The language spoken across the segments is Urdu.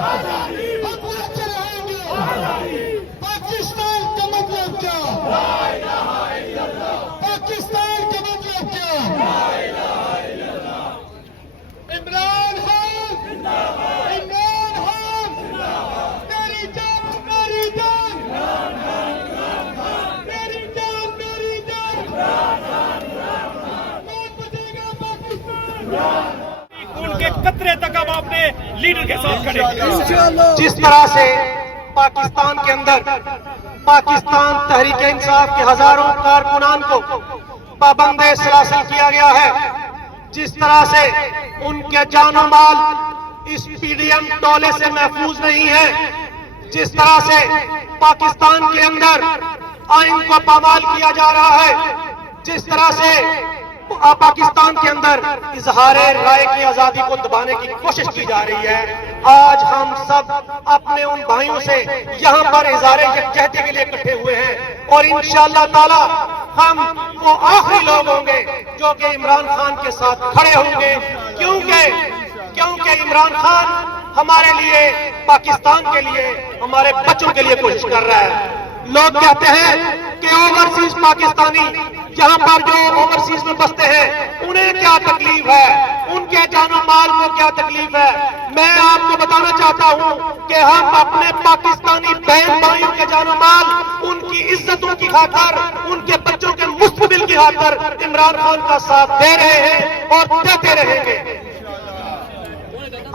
ہم لڑتے رہیں گے۔ پاکستان کا مطلب کیا؟ پاکستان کا مطلب کیا؟ عمران خان، عمران خان، میری جان میری جان، میری جان میری جان، کون بچے گا پاکستان؟ خون کے قطرے تک ہم اپنے لیڈر کے ساتھ کھڑے ہیں۔ جس طرح سے پاکستان کے اندر پاکستان تحریک انصاف کے ہزاروں کارکنان کو پابند سلاسل کیا گیا ہے، جس طرح سے ان کے جان و مال اس پی ڈی ایم ٹولے سے محفوظ نہیں ہے، جس طرح سے پاکستان کے اندر آئین کو پامال کیا جا رہا ہے، جس طرح سے پاکستان کے اندر اظہار رائے کی آزادی کو دبانے کی کوشش کی جا رہی ہے، آج ہم سب اپنے ان بھائیوں سے یہاں پر اظہار یکجہتی کے لیے اکٹھے ہوئے ہیں، اور انشاءاللہ تعالی ہم وہ آخری لوگ ہوں گے جو کہ عمران خان کے ساتھ کھڑے ہوں گے، کیونکہ عمران خان ہمارے لیے، پاکستان کے لیے، ہمارے بچوں کے لیے کوشش کر رہا ہے۔ لوگ کہتے ہیں کہ اوورسیز پاکستانی یہاں پر جو اوورسیز میں بستے ہیں انہیں کیا تکلیف ہے، ان کے جان و مال کو کیا تکلیف ہے۔ میں آپ کو بتانا چاہتا ہوں کہ ہم اپنے پاکستانی بہن بھائیوں کے جان و مال، ان کی عزتوں کی خاطر، ان کے بچوں کے مستقبل کی خاطر عمران خان کا ساتھ دے رہے ہیں اور دیتے رہیں گے۔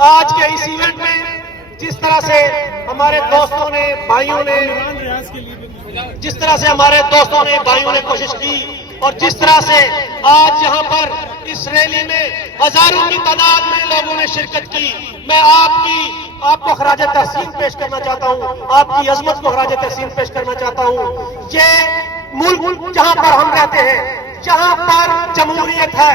آج کے اس ایونٹ میں جس طرح سے ہمارے دوستوں نے، بھائیوں نے، جس طرح سے ہمارے دوستوں نے، بھائیوں نے کوشش کی، اور جس طرح سے آج یہاں پر اس ریلی میں ہزاروں کی تعداد میں لوگوں نے شرکت کی، میں آپ کو خراج تحسین پیش کرنا چاہتا ہوں، آپ کی عظمت کو خراج تحسین پیش کرنا چاہتا ہوں۔ یہ ملک جہاں پر ہم رہتے ہیں، جہاں پر جمہوریت ہے،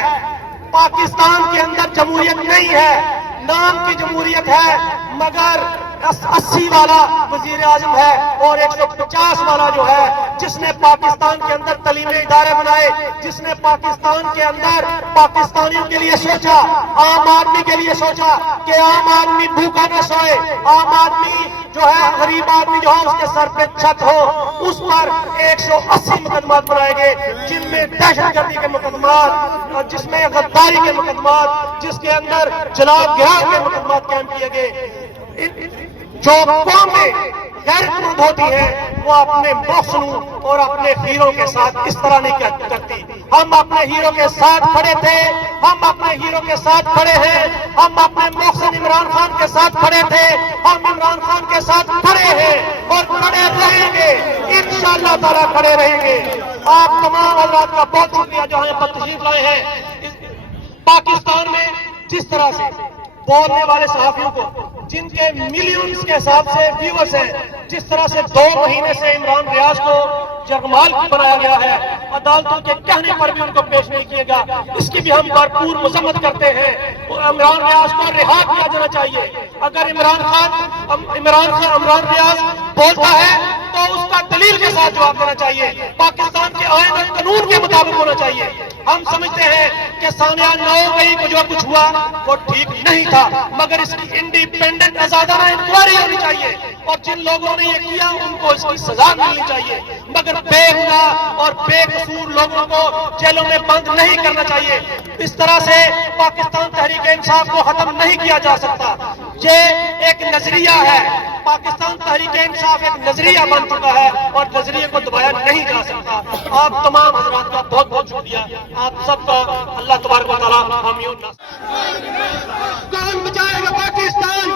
پاکستان کے اندر جمہوریت نہیں ہے، نام کی جمہوریت ہے، مگر 80 والا وزیر اعظم ہے اور 150 والا جو ہے، جس نے پاکستان کے اندر تعلیمی ادارے بنائے، جس نے پاکستان کے اندر پاکستانیوں کے لیے سوچا، عام آدمی کے لیے سوچا کہ عام آدمی بھوکا نہ سوئے، عام آدمی جو ہے، غریب آدمی جو ہے، اس کے سر پہ چھت ہو، اس پر 180 مقدمات بنائے گئے، جن میں دہشت گردی کے مقدمات، جس میں غداری کے مقدمات، جس کے اندر جلال گراں کے مقدمات قائم کیے گئے۔ جو قومیں غیرت مند ہوتی ہیں وہ اپنے محسنوں اور اپنے ہیروں کے ساتھ اس طرح نہیں کرتی۔ ہم اپنے ہیروں کے ساتھ کھڑے تھے، ہم اپنے ہیروں کے ساتھ کھڑے ہیں، ہم اپنے محسن عمران خان کے ساتھ کھڑے تھے، ہم عمران خان کے ساتھ کھڑے ہیں اور کھڑے رہیں گے، انشاءاللہ تعالیٰ کھڑے رہیں گے۔ آپ تمام حضرات کا بہت شکریہ جو ہمیں پر تشریف لائے ہیں۔ پاکستان میں جس طرح سے بولنے والے صحافیوں کو، جن کے ملینز کے حساب سے ویورز ہیں، جس طرح سے 2 مہینے سے عمران ریاض کو جرمال بنایا گیا ہے، عدالتوں کے کہنے پر بھی ان کو پیش نہیں کیے گا، اس کی بھی ہم بھرپور مذمت کرتے ہیں۔ عمران ریاض کو رہا کیا جانا چاہیے۔ اگر عمران ریاض بولتا ہے تو اس کا دلیل کے ساتھ جواب دینا چاہیے، پاکستان کے آئین اور قانون کے مطابق ہونا چاہیے۔ ہم سمجھتے ہیں کہ ثانیہ 9 کو جو کچھ ہوا وہ ٹھیک نہیں تھا، مگر اس کی انڈیپینڈنٹ آزادانہ انکوائری ہونی چاہیے، اور جن لوگوں نے یہ کیا ان کو اس کی سزا ملنی چاہیے، مگر بے گناہ اور بے قصور لوگوں کو جیلوں میں بند نہیں کرنا چاہیے۔ اس طرح سے پاکستان تحریک انصاف کو ختم نہیں کیا جا سکتا۔ یہ ایک نظریہ ہے، پاکستان تحریک انصاف ایک نظریہ بن چکا ہے اور نظریے کو دبایا نہیں جا سکتا۔ آپ تمام حضرات کا بہت بہت شکریہ، آپ سب کا اللہ تبارک و تعالیٰ حامی و ناصر۔ کون بچائے گا پاکستان؟